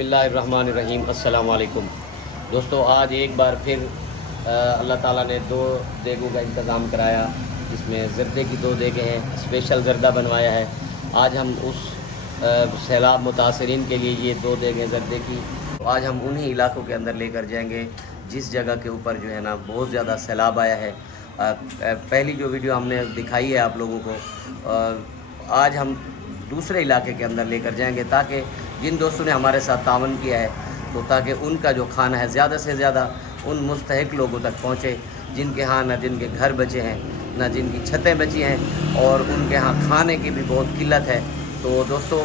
बिस्मिल्लाहिर्रहमानिर्रहीम अस्सलाम वालेकुम। दोस्तों, आज एक बार फिर अल्लाह ताला ने दो देगों का इंतज़ाम कराया, जिसमें ज़र्दे की दो देगें हैं, स्पेशल ज़र्दा बनवाया है। आज हम उस सैलाब मुतासरीन के लिए ये दो देगें ज़र्दे की, तो आज हम उन्हीं इलाकों के अंदर लेकर जाएंगे जिस जगह के ऊपर जो है ना बहुत ज़्यादा सैलाब आया है। पहली जो वीडियो हमने दिखाई है आप लोगों को, आज हम दूसरे इलाके के अंदर लेकर जाएंगे ताकि जिन दोस्तों ने हमारे साथ तावन किया है, तो ताकि उनका जो खाना है ज़्यादा से ज़्यादा उन मुस्तहिक लोगों तक पहुँचे जिनके यहाँ न जिनके घर बचे हैं, न जिनकी छतें बची हैं और उनके यहाँ खाने की भी बहुत किल्लत है। तो दोस्तों,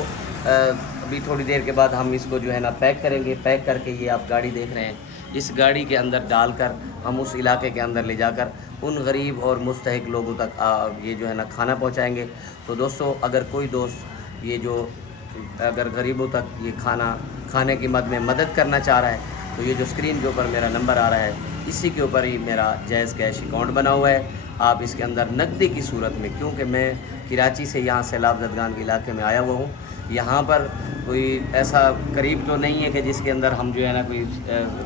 अभी थोड़ी देर के बाद हम इसको जो है ना पैक करेंगे। पैक करके ये आप गाड़ी देख रहे हैं, इस गाड़ी के अंदर डालकर हम उस इलाके के अंदर ले जाकर उन गरीब और मुस्तहिक लोगों तक ये जो है ना खाना पहुंचाएंगे। तो दोस्तों, अगर कोई दोस्त ये जो अगर गरीबों तक ये खाना खाने की मद में मदद करना चाह रहा है, तो ये जो स्क्रीन के ऊपर मेरा नंबर आ रहा है, इसी के ऊपर ही मेरा जायज़ कैश अकाउंट बना हुआ है। आप इसके अंदर नकदी की सूरत में, क्योंकि मैं कराची से यहाँ सैलाब ज़दगान के इलाके में आया हुआ हूँ, यहाँ पर कोई ऐसा करीब तो नहीं है कि जिसके अंदर हम जो है ना कोई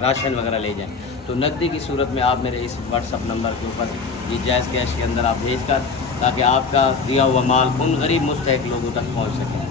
राशन वगैरह ले जाएं। तो नकदी की सूरत में आप मेरे इस व्हाट्सअप नंबर के ऊपर ये जायज़ कैश के अंदर आप भेज कर, ताकि आपका दिया हुआ माल उन गरीब मुस्तहिक लोगों तक पहुँच सके।